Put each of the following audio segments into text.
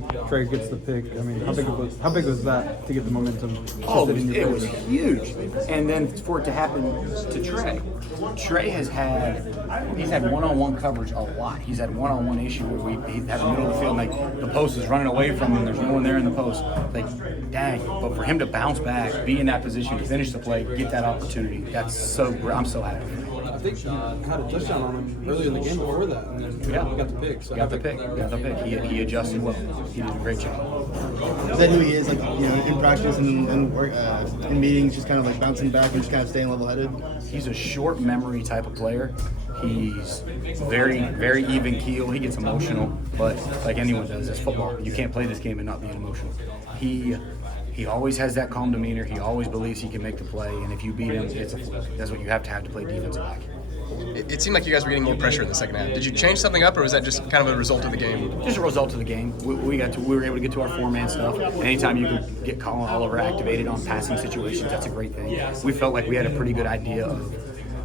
time Trey gets the pick, I mean, how big was that to get the momentum? Oh, it was huge. And then for it to happen to Trey. Trey he's had one-on-one coverage a lot. He's had one-on-one issue where he's had the middle of the field, like the post is running away from him. There's no one there in the post. Like, dang. But for him to bounce back, be in that position, finish the play, get that opportunity, that's so great. I'm so happy. I think he had a touchdown on him earlier in the game before that, and then he got the pick. So Got the pick. He adjusted well. He did a great job. Is that who he is? Like, in practice and work, in meetings, just kind of like bouncing back and just kind of staying level-headed? He's a short memory type of player. He's very, very even keel. He gets emotional, but like anyone does, it's football. You can't play this game and not being emotional. He always has that calm demeanor. He always believes he can make the play, and if you beat him, it's a fluke. That's what you have to play defensive back. It seemed like you guys were getting more pressure in the second half. Did you change something up, or was that just kind of a result of the game? Just a result of the game. We were able to get to our four-man stuff. Anytime you can get Colin Oliver activated on passing situations, that's a great thing. We felt like we had a pretty good idea of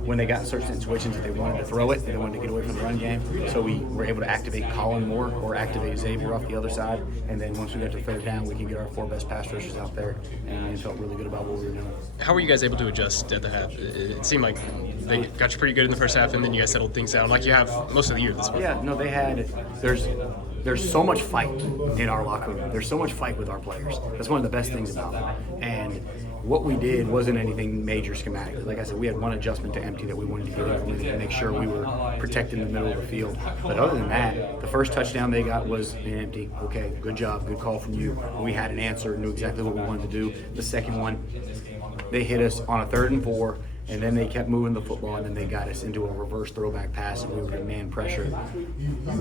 when they got in certain situations that they wanted to throw it, and they wanted to get away from the run game. So we were able to activate Colin more or activate Xavier off the other side. And then once we got to third down, we can get our four best pass rushers out there, and it felt really good about what we were doing. How were you guys able to adjust at the half? It seemed like they got you pretty good in the first half, and then you guys settled things down like you have most of the year this month. Yeah, no, there's so much fight in our locker room. There's so much fight with our players. That's one of the best things about it. And what we did wasn't anything major schematically. Like I said, we had one adjustment to empty that we wanted to get implemented to make sure we were protecting the middle of the field. But other than that, the first touchdown they got was an empty. Okay, good job, good call from you. We had an answer, knew exactly what we wanted to do. The second one, they hit us on a 3rd and 4. And then they kept moving the football, and then they got us into a reverse throwback pass, and we were in man pressure.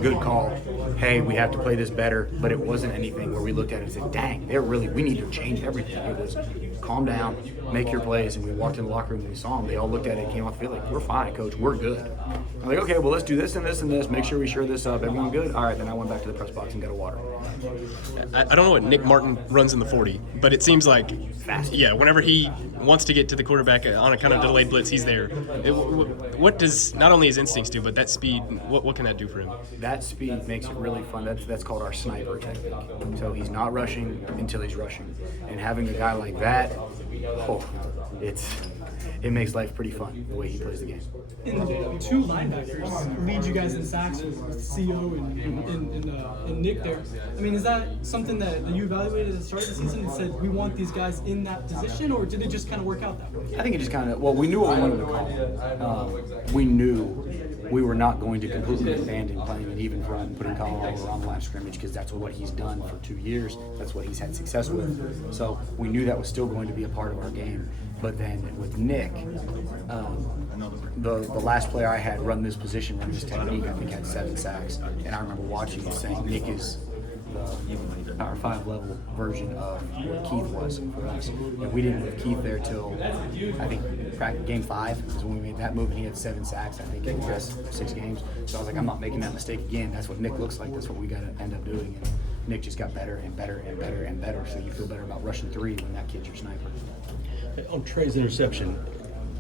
Good call. Hey, we have to play this better, but it wasn't anything where we looked at it and said, dang, we need to change everything. It was calm down, make your plays, and we walked in the locker room and we saw them. They all looked at it and came off the field like, we're fine, coach, we're good. I'm like, okay, well, let's do this and this and this, make sure we shore this up. Everyone good? All right, then I went back to the press box and got a water. I don't know what Nick Martin runs in the 40, but it seems like fast. Yeah, whenever he wants to get to the quarterback on a kind of delayed blitz, he's there. What does not only his instincts do, but that speed, what can that do for him? That speed makes it really fun. That's called our sniper technique. So he's not rushing until he's rushing. And having a guy like that, it makes life pretty fun, the way he plays the game. And the two linebackers lead you guys in sacks with CO and Nick there. I mean, is that something that you evaluated at the start of the season and said, we want these guys in that position, or did it just kind of work out that way? I think it just kind of, we knew what we wanted to call. We knew we were not going to completely abandon playing an even front and putting Colin Oliver on the line of scrimmage, because that's what he's done for 2 years. That's what he's had success with. So we knew that was still going to be a part of our game. But then with Nick, the last player I had run this position, run this technique, I think had 7 sacks. And I remember watching and saying, Nick is the Power 5 level version of what Keith was for us. And we didn't have Keith there till, I think, game 5 is when we made that move, and he had 7 sacks, I think, in the rest 6 games. So I was like, I'm not making that mistake again. That's what Nick looks like. That's what we got to end up doing. And Nick just got better and better and better and better. So you feel better about rushing 3 when that kid's your sniper. On Trey's interception,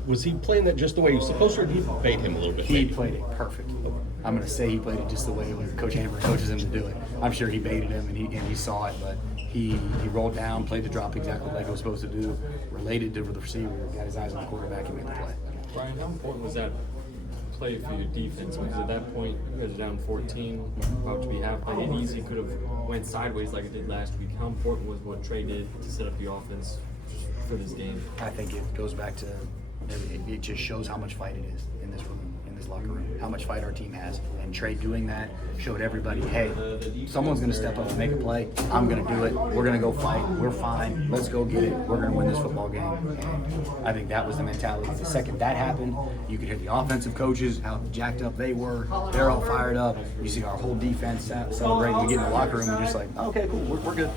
was he playing that just the way he was supposed to, or did he bait him a little bit? He played it perfect. I'm going to say he played it just the way Coach Hammer coaches him to do it. I'm sure he baited him and he saw it, but he rolled down, played the drop exactly like he was supposed to do, related to the receiver, got his eyes on the quarterback and made the play. Bryan, how important was that play for your defense? Because at that point, you guys are down 14, about to be halfway. It easily could have went sideways like it did last week. How important was what Trey did to set up the offense for this game? I think it goes back to, it just shows how much fight it is in this room, in this locker room, how much fight our team has. And Trey doing that showed everybody, hey, someone's going to step up and make a play. I'm going to do it. We're going to go fight. We're fine. Let's go get it. We're going to win this football game. And I think that was the mentality. The second that happened, you could hear the offensive coaches, how jacked up they were. They're all fired up. You see our whole defense celebrating. We get in the locker room and just like, okay, cool, we're good.